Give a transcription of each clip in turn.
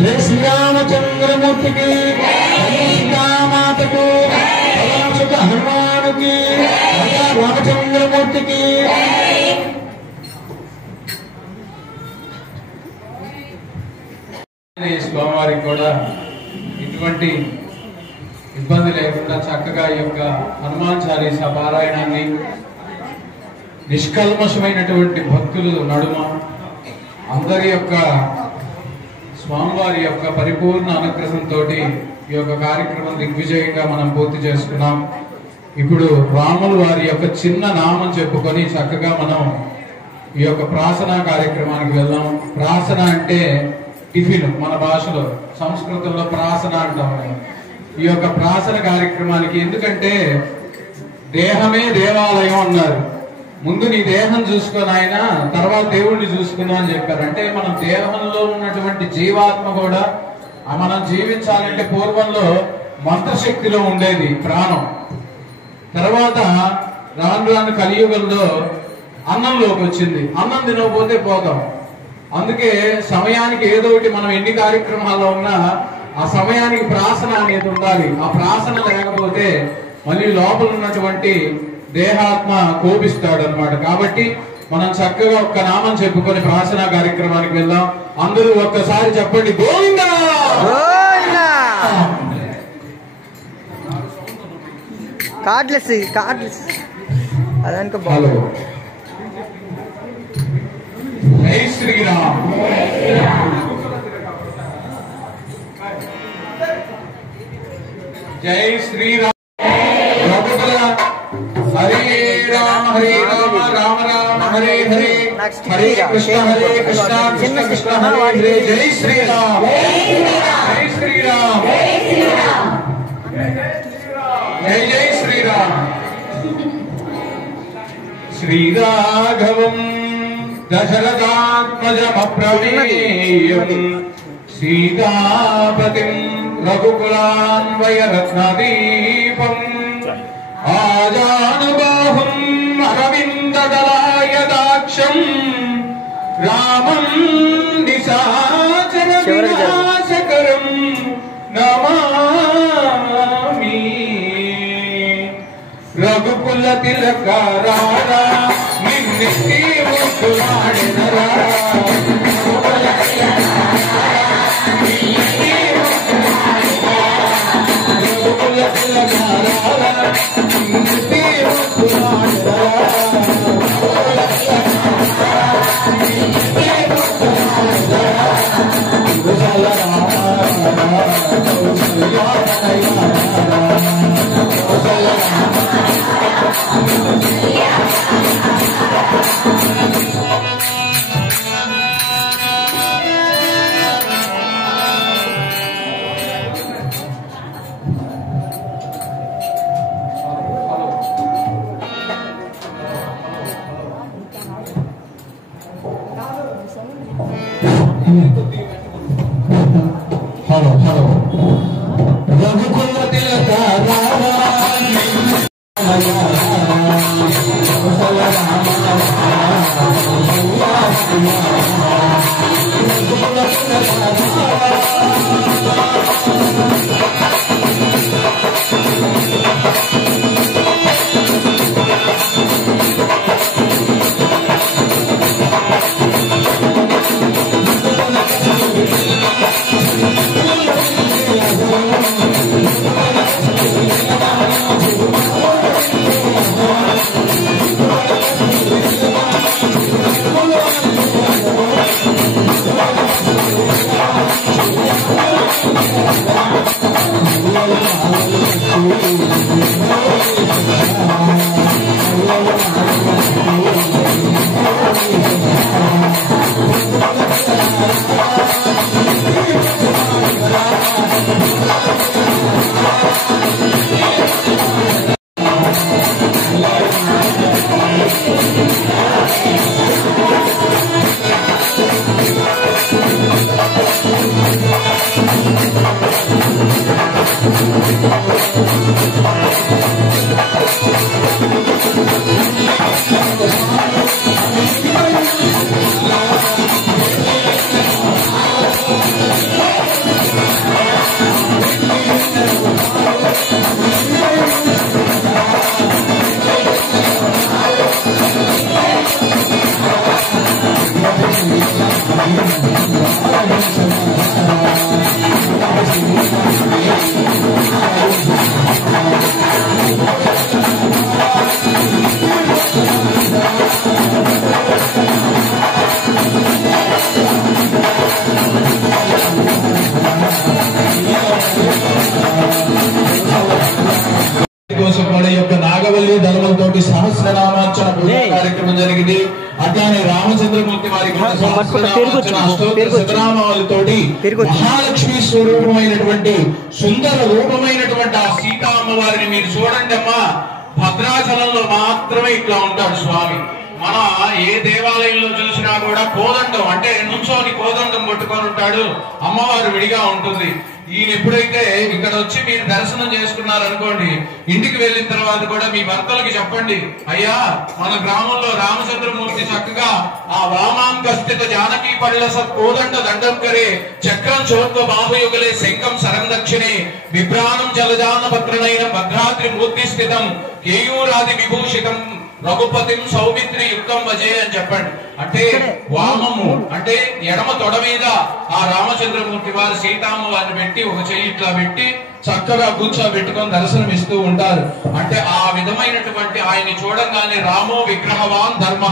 जय श्री रामचंद्रमूर्ति की, माता को, हनुमान की, रामचंद्रमूर्ति की। స్వామివారికి కూడా ఇటువంటి ఇబ్బంది లేకుండా చక్కగా ఈ యొక్క హనుమాన్ చాలీసా పారాయణాన్ని నిష్కల్మషమైనటువంటి భక్తులు నడుమ అందరి యొక్క స్వామివారి యొక్క పరిపూర్ణ అనుగ్రహంతో ఈ యొక్క కార్యక్రమం దిగ్విజయంగా మనం పూర్తి చేసుకున్నాం. ఇప్పుడు రాములు వారి యొక్క చిన్న నామం చెప్పుకొని చక్కగా మనం ఈ యొక్క ప్రాసన కార్యక్రమానికి వెళ్దాం. ప్రాసన అంటే టిఫిన్, మన భాషలో సంస్కృతంలో ప్రాసన అంటాం. ఈ యొక్క ప్రాసన కార్యక్రమానికి ఎందుకంటే దేహమే దేవాలయం అన్నారు. ముందు నీ దేహం చూసుకొని ఆయన తర్వాత దేవుణ్ణి చూసుకున్నా అని చెప్పారు. అంటే మనం దేహంలో ఉన్నటువంటి జీవాత్మ కూడా మనం జీవించాలంటే పూర్వంలో మంత్రశక్తిలో ఉండేది ప్రాణం. తర్వాత రాను రాను కలియుగంలో అన్నంలోకి వచ్చింది. అన్నం తినకపోతే పోతాం. అందుకే సమయానికి ఏదో ఒకటి మనం ఎన్ని కార్యక్రమాల్లో ఉన్నా ఆ సమయానికి ప్రాసన అనేది ఉండాలి. ఆ ప్రాసన లేకపోతే మళ్ళీ లోపల ఉన్నటువంటి దేహాత్మ కోపిస్తాడు అన్నమాట. కాబట్టి మనం చక్కగా ఒక్క నామం చెప్పుకొని ప్రాసన కార్యక్రమానికి వెళ్దాం. అందరూ ఒక్కసారి చెప్పండి, గోవిందా. కార్డ్లెస్ అదానికి హలో, జై శ్రీరామ్. జై శ్రీరామ్. హరే రామ హరే రామ రామ రామ హరే హరే, హరే కృష్ణ కృష్ణ కృష్ణ హరే హరే. జై శ్రీరామ్. జై శ్రీరామ్. జై జై శ్రీరామ్. శ్రీరాఘవం దశరథాత్మజమప్రమేయం సీతాపతిం రఘుకులాన్వయరత్నదీపం ఆజానుబాహుం అరవిందదలాయదాక్షం రామం నిశాచర వినాశకరం నమామి. రఘుకుల తిలకారా నిన్నెత్తి ముద్దులాడినరా, రఘుకుల తిలకారా నిన్నెత్తి ముద్దులాడినరా. హలో హలో, రఘుకుల తిలకారా నాగవల్లి దళములతోటి సహస్రనామార్చన కార్యక్రమం జరిగింది. అట్లానే రామచంద్రమూర్తి వారి శతనామాలతోటి మహాలక్ష్మి స్వరూపమైనటువంటి సుందర రూపమైనటువంటి ఆ సీతా అమ్మవారిని మీరు చూడండి అమ్మా. భద్రాచలంలో మాత్రమే ఇట్లా ఉంటాడు స్వామి. మన ఏ దేవాలయంలో చూసినా కూడా కోదండం అంటే నుంచోని కోదండం పట్టుకొని ఉంటాడు, అమ్మవారు విడిగా ఉంటుంది. ఈయన ఎప్పుడైతే ఇక్కడ వచ్చి మీరు దర్శనం చేసుకున్నారనుకోండి, ఇంటికి వెళ్ళిన తర్వాత కూడా మీ భర్తలకి చెప్పండి, అయ్యా మన గ్రామంలో రామచంద్రమూర్తి చక్కగా ఆ వామాంకస్థిత జానకీ పళ్ళ కోదండ దండం కరే చక్రం చోత్వ బాహుయుగలే శంఖం సరందక్షిణే విభ్రాణం జలజాన భద్రనైన భద్రాద్రి మూర్తి స్థితం కేయూరాది విభూషితం రఘుపతిం సౌమిత్రి యుక్తం వజే అని చెప్పండి. అంటే వామము అంటే ఎడమ తొడ మీద ఆ రామచంద్రమూర్తి వారు సీతామ్మ వారిని పెట్టి ఒక చెయ్యి ఇట్లా పెట్టి చక్కగా కూర్చోబెట్టుకొని దర్శనం ఇస్తూ ఉంటారు. అంటే ఆ విధమైనటువంటి ఆయన్ని చూడగానే రామో విగ్రహవాన్ ధర్మ,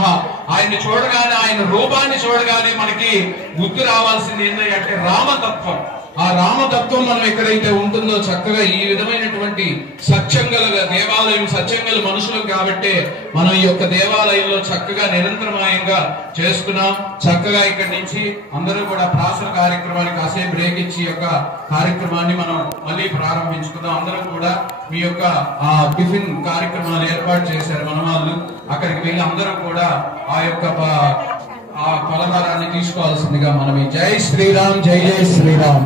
ఆయన్ని చూడగానే ఆయన రూపాన్ని చూడగానే మనకి గుర్తు రావాల్సింది ఏంటంటే రామతత్వం. ఆ రామతత్వం మనం ఎక్కడైతే ఉంటుందో చక్కగా ఈ విధమైనటువంటి సత్యంగల దేవాలయం, సత్యంగల మనుషులు కాబట్టి మనం ఈ యొక్క దేవాలయంలో చక్కగా నిరంతరమాయంగా చేసుకున్నాం. చక్కగా ఇక్కడి నుంచి అందరూ కూడా ప్రాసన కార్యక్రమానికి కాసేపు బ్రేక్ ఇచ్చి యొక్క కార్యక్రమాన్ని మనం మళ్ళీ ప్రారంభించుకుందాం. అందరం కూడా మీ యొక్క ఆ టిఫిన్ కార్యక్రమాలు ఏర్పాటు చేశారు మన వాళ్ళు. అక్కడికి వెళ్ళి అందరూ కూడా ఆ యొక్క ఆ ఫలహారాన్ని తీసుకోవాల్సిందిగా మనం జై శ్రీరామ్, జై జై శ్రీరామ్.